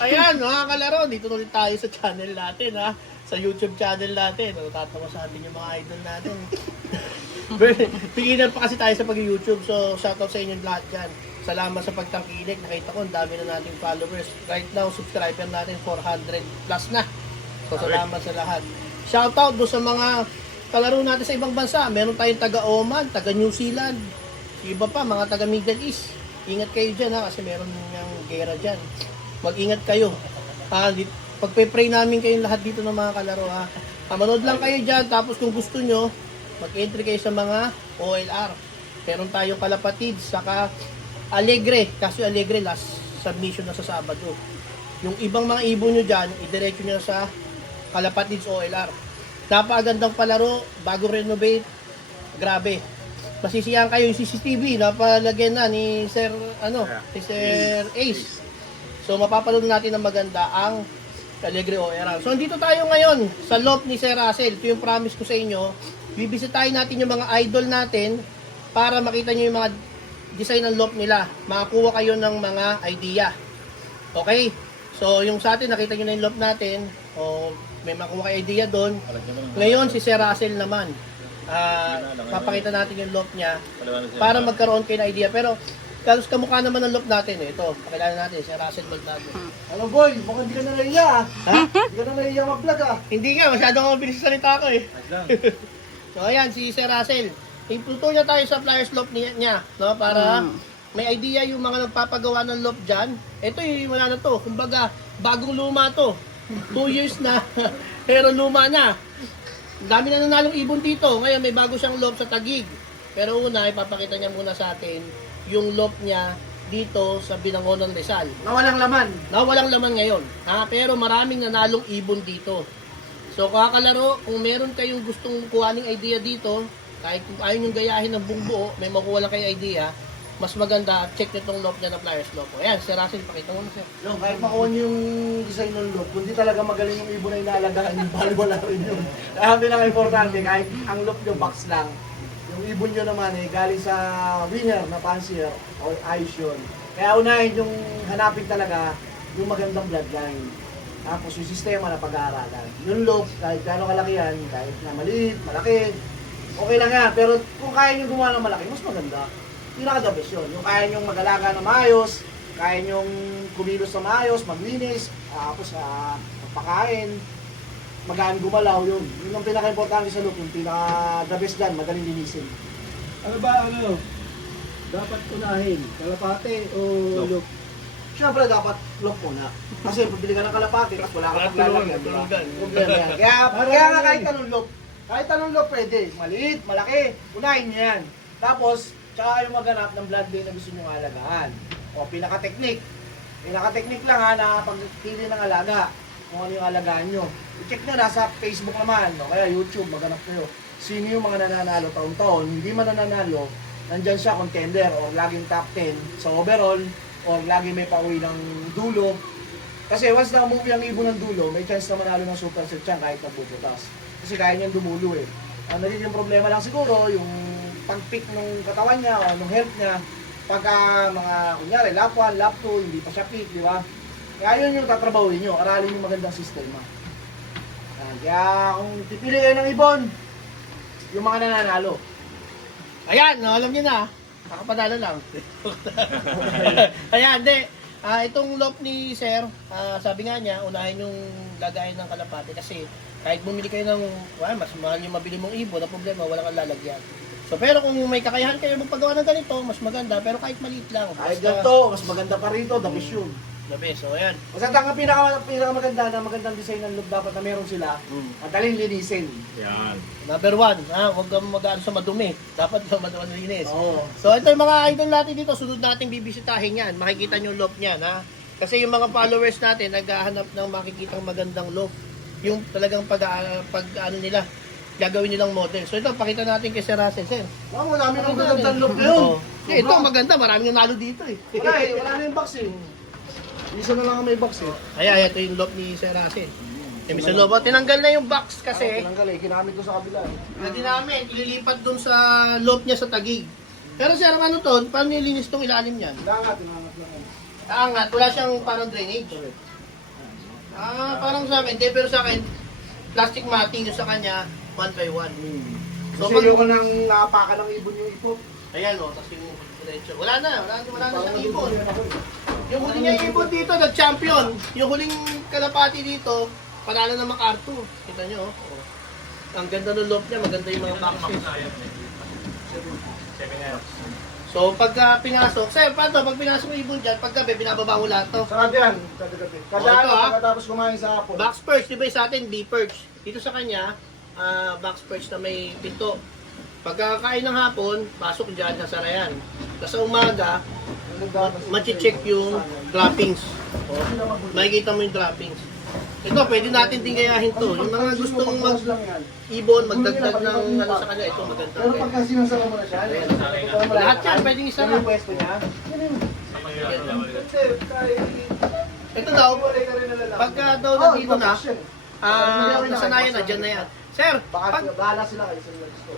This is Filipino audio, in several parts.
Ayan, mga kalaro, dito ulit tayo sa channel natin, ha? Sa YouTube channel natin. Tatawa sa atin yung mga idol natin. Pigilan pa kasi tayo sa pag-YouTube, so shoutout sa inyong lahat dyan. Salamat sa pagtangkilik. Nakita ko, ang dami na nating followers. Right now, subscriber natin 400 plus na. So, salamat sa lahat. Shoutout do sa mga kalaro natin sa ibang bansa. Meron tayong taga-Oman, taga-New Zealand. Iba pa, mga taga-Middle East. Ingat kayo dyan, ha? Kasi meron ng gera dyan. Mag-ingat kayo. Pagpe-pray namin kayong lahat dito ng mga kalaro, ha. Manood lang kayo dyan, tapos kung gusto nyo, mag-entry kayo sa mga OLR. Meron tayong Kalapatid, saka Alegre. Kasi Alegre, last submission na sa Sabado. Yung ibang mga ibon nyo dyan, idiretso nyo sa Kalapatids OLR. Napakagandang palaro, bago renovate, grabe. Masisiyahan kayo yung CCTV, napalagyan na ni Sir, si Sir Ace. So, mapapanood natin na maganda ang Alegre OLR. So, andito tayo ngayon sa loft ni Sir Russell. Ito yung promise ko sa inyo. Bibisitahin natin yung mga idol natin para makita nyo yung mga design ng loft nila. Makakuha kayo ng mga idea. Okay? So, yung sa atin, nakita nyo na yung loft natin. O, may makuha kayo idea doon. Ngayon, si Sir Russell naman. Papakita natin yung loft niya para magkaroon kayo ng idea. Pero, kalos kamukha naman ng loop natin eh. Ito, pakilala natin, si Russell Maldado. Ano boy, mukhang hindi ka na naiya ah. Ha? Hindi ka na naiya mag-vlog ah. Hindi nga, masyado akong bilis sa salita ko eh. So ayan, si Sir Russell. Ituto niya tayo sa flyers loop niya, no? Para may idea yung mga nagpapagawa ng loop dyan. Ito yung wala na to. Kumbaga, bagong luma to. 2 years na, pero luma na. Ang dami na nanalong ibon dito. Ngayon, may bago siyang loop sa Taguig. Pero una, ipapakita niya muna sa atin yung loft niya dito sa Binangonan Rizal. Na walang laman. Na walang laman ngayon. Pero maraming nanalong ibon dito. So kakalaro, kung meron kayong gustong kuhaning idea dito, kahit kung ayaw nyo gayahin ng buong buo, may makuha lang kayo idea, mas maganda, check nyo itong loft niya na flyers loft. Ayan, Sir Russell, pakita mo na sir. No, kahit makuha niyo yung design ng loop, kung di talaga magaling yung ibon na inaalagaan, yung bali wala rin yun. Kaya ang pinaka-importante, kahit ang loop nyo box lang, yung ibon nyo naman eh, galing sa winner na fancier o ayos yun. Kaya unahin yung hanapin talaga yung magandang bloodline. Tapos yung sistema na pag-aaralan. Yung loop, kahit gano'ng kalaki yan, kahit na maliit, malaki, okay lang yan. Pero kung kaya nyo gumawa ng malaki, mas maganda. Pinaka-the best yun. Yung kaya nyo mag-alaga ng maayos, kaya nyo kumilos sa maayos, maglinis, tapos magpakain, magaan gumalaw yun. Yun ang pinaka-importante sa loop, yung pinaka-the best dyan, madaling linisin. Ano ba, dapat unahin? Kalapate o loop? Siyempre dapat loop muna. Kasi pabili ka ng kalapati, tapos wala ka paglalagyan, di ba? Tulugan. Problema yan. Kaya nga kahit anong loop pwede. Maliit, malaki, unahin nyo yan. Tapos, tsaka yung maghanap ng bloodline na gusto nyo alagaan. O, pinaka-technique. Pinaka-technique lang ha, na pagpili ng alaga. Kung ano yung alagaan nyo. I-check nyo, nasa Facebook naman, o kaya YouTube, maghanap kayo. Sino yung mga nananalo taon-taon, hindi man nananalo, nandyan siya contender o laging top 10 sa overall o lagi may pauwi ng dulo. Kasi once na umuwi ang ibon ng dulo, may chance na manalo ng super set siya kahit nagbubutas. Kasi kaya niyang dumulo eh. Ang nagiging problema lang siguro, yung pag-pick ng katawan niya o ng health niya, pagka mga, kunyari, lap 1, lap 2, hindi pa siya pick, di ba? Kaya yun yung tatrabahuin nyo, aralin yung magandang sistema. Kaya kung pipili kayo ng ibon, yung mga nananalo. Ayan, alam niyo na. Nakapadala lang. Ayan, hindi. Itong loft ni Sir, sabi nga niya, unahin yung gagayin ng kalapate kasi kahit bumili kayo ng, mas mahal yung mabili mong ibon, na problema, wala kang lalagyan. So, pero kung may kakayahan kayo magpagawa ng ganito, mas maganda. Pero kahit maliit lang. Kahit ganito, mas maganda pa rito, the best yun. The best, so ayan. Basta ang pinakamaganda na magandang design ng loop dapat na meron sila, madaling linisin. Yan. Number 1, huwag kang mag-ano sa madumi. Dapat sa malinis. Oo. So ito yung mga idol natin dito, sunod nating bibisitahin yan. Makikita nyo yung loft niyan, ha? Kasi yung mga followers natin, naghahanap ng makikitang magandang loft. Yung talagang ano nila, gagawin nilang model. So ito, pakita natin kay Sir Russell, Sir. Wow, marami ng magandang loop na yun. Ito, maganda, maraming nanalo dito eh. Wala na yung box eh. Isa na lang ang may box eh. Ayan, ito yung loft ni Sir Russell. Mr. Lobo, tinanggal na yung box kasi. Tinanggal eh, ginamit ko sa kabila eh. Pwede namin, ililipat dun sa loft niya sa Taguig. Pero sir, ano to? Paano nilinis tong ilalim niyan? Tinangat lang. Angat, wala siyang parang drainage. Parang sa akin, hindi, pero sa akin, plastic matting yung sa kanya, 1 by 1. So, Kasi yung nang naapakan ng ibon yung ipot. ayan o, tapos yung diretso. Wala na siyang ibon. Yung huli niya ibon dito, nag-champion. Yung huling kalapati dito, panalo ng MacArthur. Kita nyo, oh. Ang ganda ng loob niya, maganda yung mga boxes. So, pagka pinasok, sir, paano pag pinasok yung ibon dyan, paggabi, binababa mo lahat to. Sarap yan, kada gabi. Kada Oh, ito, ano, ah. pagkatapos kumain sa hapon. Box perch, di ba sa atin, B-perch. Dito sa kanya, box perch na may pinto. Pagkakain ng hapon, pasok dyan, nasara yan. Tapos sa umaga, machi-check yung droppings. O, makikita mo yung droppings. Ito, pwede natin din gayahin to. Yung mga gustong mag-ibon, magdagdag ng ano sa kanya, ito maganda. Pero pagka sinasara mo na siya, Lahat yan, pwedeng isa Yan na. yung pwesto niya. Ito daw, pagka daw nandito na, nasanayan na, dyan na yan. Sir, Baka pag, bahala sila kayo sa mga gusto.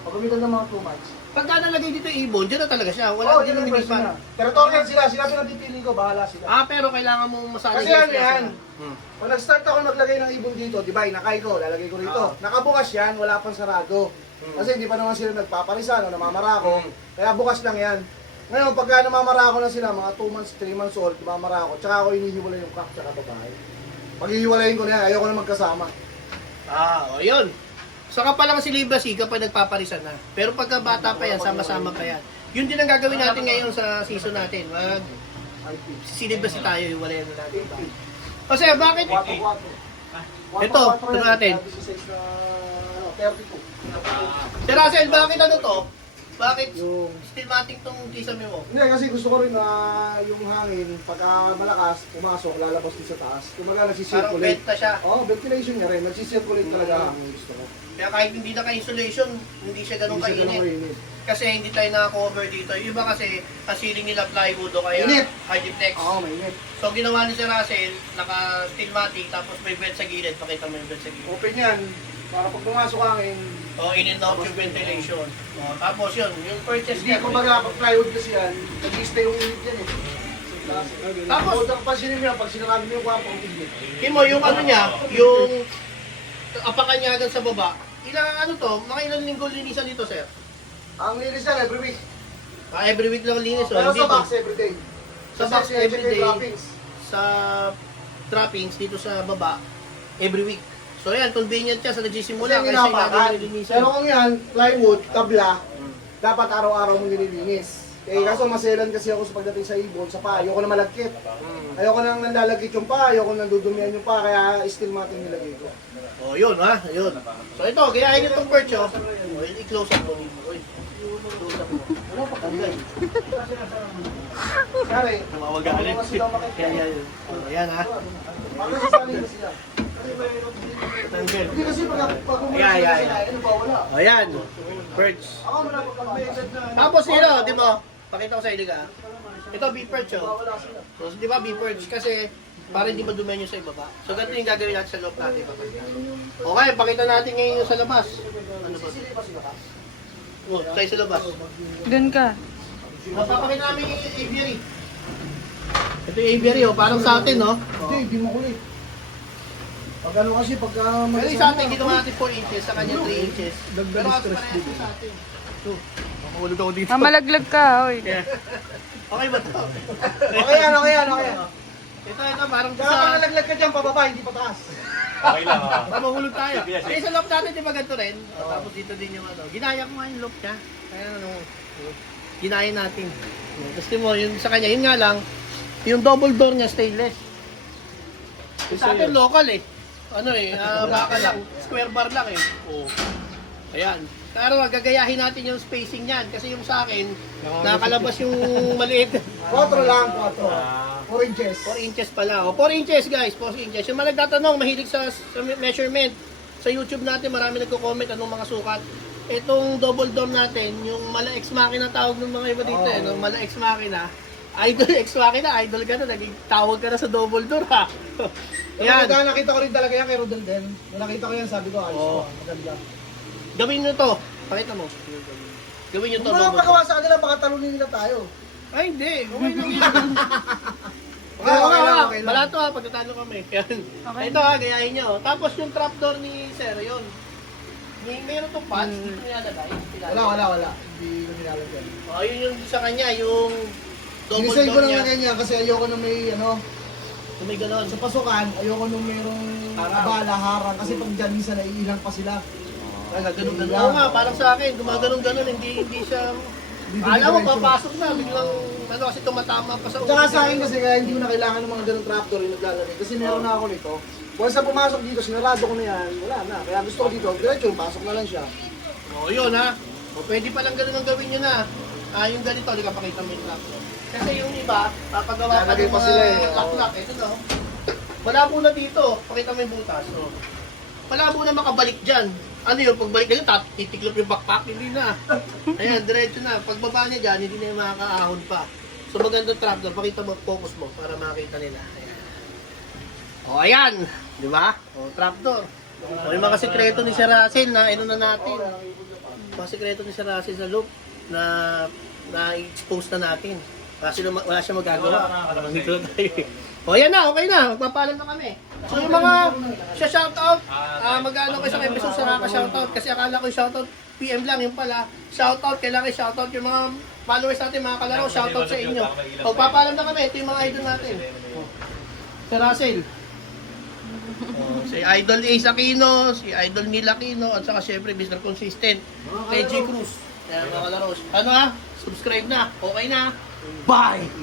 Pag gumitan ng mga 2 months. pagka nalagay dito yung ibon, dyan na talaga siya. Oh, Wala din yun yung yung pwesto lilipan. niya. Territorial sila pinapipili ko, bahala sila. Pero kailangan mong masanay. Kasi ano yan? Hmm. Pag nag-start ako maglagay ng ibon dito, di ba, inakay ko, lalagay ko rito. Nakabukas yan, wala pang sarado. Kasi hindi pa naman sila nagpaparisan o namamarako. Kaya bukas lang yan. Ngayon, pagka namamarako na sila, mga 2 months, 3 months old, namamarako, tsaka ako inihiwalay yung cock tsaka babae. Pag hihiwalayin ko na yan, ayoko na magkasama. O yun. Saka pa lang si Libasi kapag nagpaparisan na. Pero pagka bata pa yan, sama-sama pa yan. Yun din ang gagawin natin ngayon sa season natin. Si Libasi tayo, iwalayan na natin. O sir, bakit? 4-4. Ito, ito natin. 16 na, 32. Sir Russell, bakit ano to? Bakit Yung stilmatic tong kisame mo? Hindi, kasi gusto ko rin na yung hangin, pagka malakas, pumasok, lalabas din sa taas. Kumbaga Parang nagsisirculate. benta siya. Oo, ventilation niya rin. Nagsisirculate talaga ang hangin gusto ko. Kaya kahit hindi naka-insulation, hindi siya ganun Hindi siya ganun kainit. mainit. Kasi hindi tayo naka-cover dito. Yung iba kasi, ang ceiling nila plywood o kaya Init. Hydrotex. Oo, mainit. So ginawa ni Sir Russell, naka-stilmatic, tapos may vent sa gilid. Pakita mo yung vent sa gilid. Open yan. Para pag pumasok hangin, O, in and out yung ventilation. O, tapos yun, yung purchase hindi, kumbaga pag plywood kasi yan, nag-stay yung init yan eh. Tapos, Tapos, pansinin mo yan, pag sinarado mo yung kwarto, ang init. Kimo, yung ano niya, yung apakanyagan sa baba, ilang ano to, mga ilang linggo linisan dito, sir? Ang linis yan every week. Every week lang linis, o. Pero Hindi sa to. box everyday. Sa box Kasi everyday. droppings. Sa trappings dito sa baba, every week. So yan, convenient siya sa nagsisimula Kasi kasi inapakan. nililinisan. Pero kung yan, plywood, tabla, dapat araw-araw mo nililinis. Eh kaso maselan kasi ako sa pagdating sa ibon, sa paa, ayoko na malagkit. Ayoko nang nanlalagkit yung paa, ayoko nang dudumihan yung paa, kaya still mating nilagay ko. Oh, yun ha, yun. So ito, gayahin nyo itong perch, oh. Oh, i-close up mo. Uy, close up mo. Wala pa kagay. Kaya Mawagalit. Kaya yun. Oh, ayan ha. Para sasanay mo sila. Tanggal. Hindi kasi pag umuwi Yeah, yeah, sila, yeah. ano ba wala? Oh, ayan. Perch. Ako mo na pag may edad na, Tapos yun, oh, di ba? Pakita ko sa ili ka. Ito, B-perch, oh. wala sila. So, di ba B-perch? Kasi para hindi madumihan yung sa ibaba. So, ganito yung gagawin natin sa loob natin. Okay, pakita natin ngayon yung sa labas. Ano ba? Sisili pa sila ka? Oh, tayo sa labas. Doon ka. Papakita namin yung aviary. Ito yung aviary, oh. Parang sa atin, no? Hindi makulit. Pag ano kasi, pagka Pero yung sa atin, ginawa natin 4 inches, sa kanya 3 inches. Pero as stress parehas din. sa atin. Ito. Makulog ako dito. Mamalaglag ka, oy. Kaya, okay ba ito? Okay yan, okay yan, okay yan. Ito, parang Kaya pag sa... nalaglag ka dyan, pababa, hindi pataas. Okay lang, ha? Baka mahulog tayo. Kaya sa loop natin, di ba ganito rin? Tapos dito din yung ano. Ginaya ko nga yung loop niya. Kaya ano, ginaya natin. Tapos mo, yung sa kanya, yun nga lang, yung double door niya stainless. Yung sa atin local eh. Ano eh, baka lang. Square bar lang eh. Oo. Ayan. Pero gagayahin natin yung spacing niyan. Kasi yung sa akin, nakakalabas yung maliit. 4 lang, 4. 4 inches. 4 inches pala. O, 4 inches guys, 4 inches. Yung mga nagtatanong, mahilig sa measurement. Sa YouTube natin, marami nagko-comment anong mga sukat. Itong double dome natin, yung mala ex machina tawag ng mga iba dito, no? Mala ex machina. Idol ex machina, idol ka na, naging tawag ka na sa double door ha. Yan. Yan, Nakita ko rin talaga yan kay Rodel din. Nung nakita ko yan, sabi ko, ayos Oo. ko, maganda. gawin nyo to. Pakita mo. Gawin nyo to. Kung wala double door. pagkawa sa kanila, baka talunin nila tayo. Ay, hindi. Okay lang yan. Okay, okay lang, okay okay lang. Wala to ha, pagkatalo kami. Yan. Okay. Ito ha, gayahin nyo. Tapos yung trapdoor ni Sir, yun. Mayroon tong patch, dito nilalagay. Wala. Hindi ko nilalagyan. Oh, yun yung sa kanya, yung double Sinisay ko door lang niya. na ganyan kasi ayoko na may So, may ganon. sa pasukan, ayoko nung merong abala, harang. Kasi pag dyan, minsan naiilang pa sila. Ganun-ganun. Oo nga, parang sa akin, gumaganon-ganon, hindi siya... Alam mo, papasok na, biglang, kasi tumatama pa sa Tsaka sa akin kasi kaya hindi ko na kailangan ng mga ganong trapdoor yung naglalagay. Kasi meron na ako nito. Once na pumasok dito, sinarado ko na yan, wala na. Kaya gusto ko dito, diretso, pasok na lang siya. Oo, yun ha. O, pwede palang ganun ang gawin nyo na. Yung ganito, hindi ka pakita mo yung trapdoor. Kasi yung iba, papagawa pa Lalagay ng pa mga sila eh. lock-lock. Ito no. Malabo na dito. Pakita mo yung butas. So, malabo na makabalik dyan. Ano yun, pagbalik na yun, titiklop yung backpack, hindi na. Ayan, diretso na. Pagbaba niya dyan, hindi na yung makakaahon pa. So magandang trapdoor, pakita mo, focus mo para makita nila. Ayan. O ayan, di ba? O trapdoor. O yung mga sikreto ni Sir Russell na na natin. Mga sikreto ni Sir Russell sa loop na na-expose na natin. Kasi wala siya magagawa. Dito na tayo. O yan na, okay na. Magpapaalam na kami. So yung mga shoutout, mag-ano kayo sa episode sa nakaka-shoutout. Kasi akala ko yung shoutout PM lang, yung pala. Shoutout, kailangan shoutout yung mga followers natin, mga kalaro. Shoutout sa inyo. O papaalam na kami. Ito yung mga idol natin. Sir Russell. Si Idol Ace Aquino, si Idol Neil Aquino, at saka syempre Mr. Consistent, KG Cruz. Kaya mga kalaro. Ano ha? Subscribe na. Okay na. Bye!